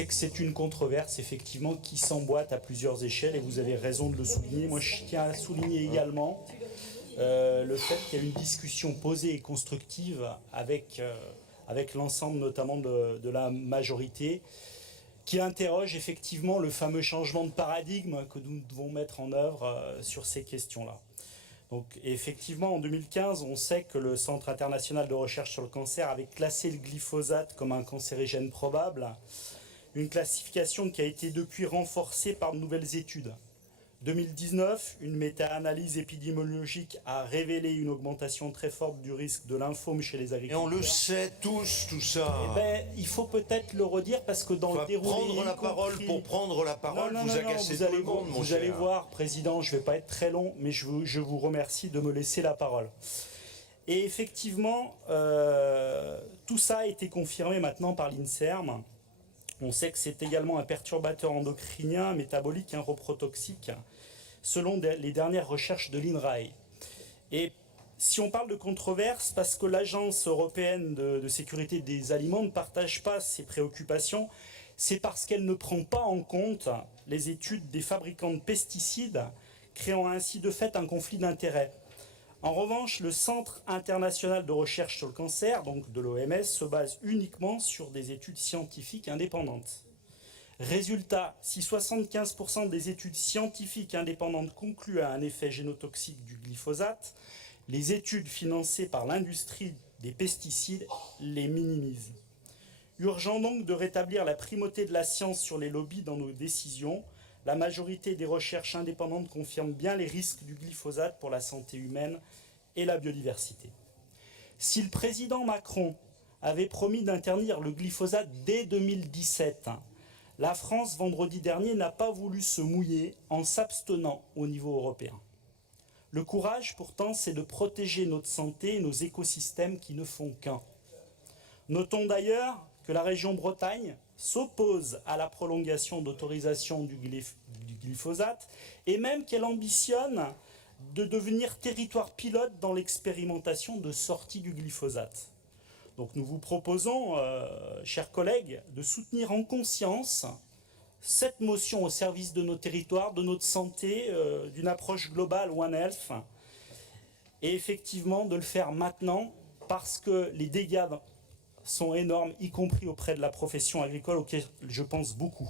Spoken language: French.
c'est que c'est une controverse, effectivement, qui s'emboîte à plusieurs échelles, et vous avez raison de le souligner. Moi, je tiens à souligner également le fait qu'il y a une discussion posée et constructive avec l'ensemble, notamment de la majorité, qui interroge effectivement le fameux changement de paradigme que nous devons mettre en œuvre sur ces questions-là. Donc effectivement, en 2015, on sait que le Centre international de recherche sur le cancer avait classé le glyphosate comme un cancérigène probable, une classification qui a été depuis renforcée par de nouvelles études. 2019, une méta-analyse épidémiologique a révélé une augmentation très forte du risque de lymphome chez les agriculteurs. Et on le sait tous, tout ça. Eh ben, il faut peut-être le redire parce que dans le déroulé... Prendre la parole pour prendre la parole, vous agacez tout le monde, mon cher. Vous allez voir, Président, je ne vais pas être très long, mais je vous remercie de me laisser la parole. Et effectivement, tout ça a été confirmé maintenant par l'INSERM. On sait que c'est également un perturbateur endocrinien, métabolique, reprotoxique, selon les dernières recherches de l'INRAE. Et si on parle de controverse, parce que l'Agence européenne de sécurité des aliments ne partage pas ces préoccupations, c'est parce qu'elle ne prend pas en compte les études des fabricants de pesticides, créant ainsi de fait un conflit d'intérêts. En revanche, le Centre international de recherche sur le cancer, donc de l'OMS, se base uniquement sur des études scientifiques indépendantes. Résultat, si 75% des études scientifiques indépendantes concluent à un effet génotoxique du glyphosate, les études financées par l'industrie des pesticides les minimisent. Urgent donc de rétablir la primauté de la science sur les lobbies dans nos décisions. La majorité des recherches indépendantes confirment bien les risques du glyphosate pour la santé humaine et la biodiversité. Si le président Macron avait promis d'interdire le glyphosate dès 2017, la France, vendredi dernier, n'a pas voulu se mouiller en s'abstenant au niveau européen. Le courage, pourtant, c'est de protéger notre santé et nos écosystèmes qui ne font qu'un. Notons d'ailleurs que la région Bretagne s'oppose à la prolongation d'autorisation du glyphosate et même qu'elle ambitionne de devenir territoire pilote dans l'expérimentation de sortie du glyphosate. Donc nous vous proposons, chers collègues, de soutenir en conscience cette motion au service de nos territoires, de notre santé, d'une approche globale One Health, et effectivement de le faire maintenant parce que les dégâts sont énormes, y compris auprès de la profession agricole, auquel je pense beaucoup.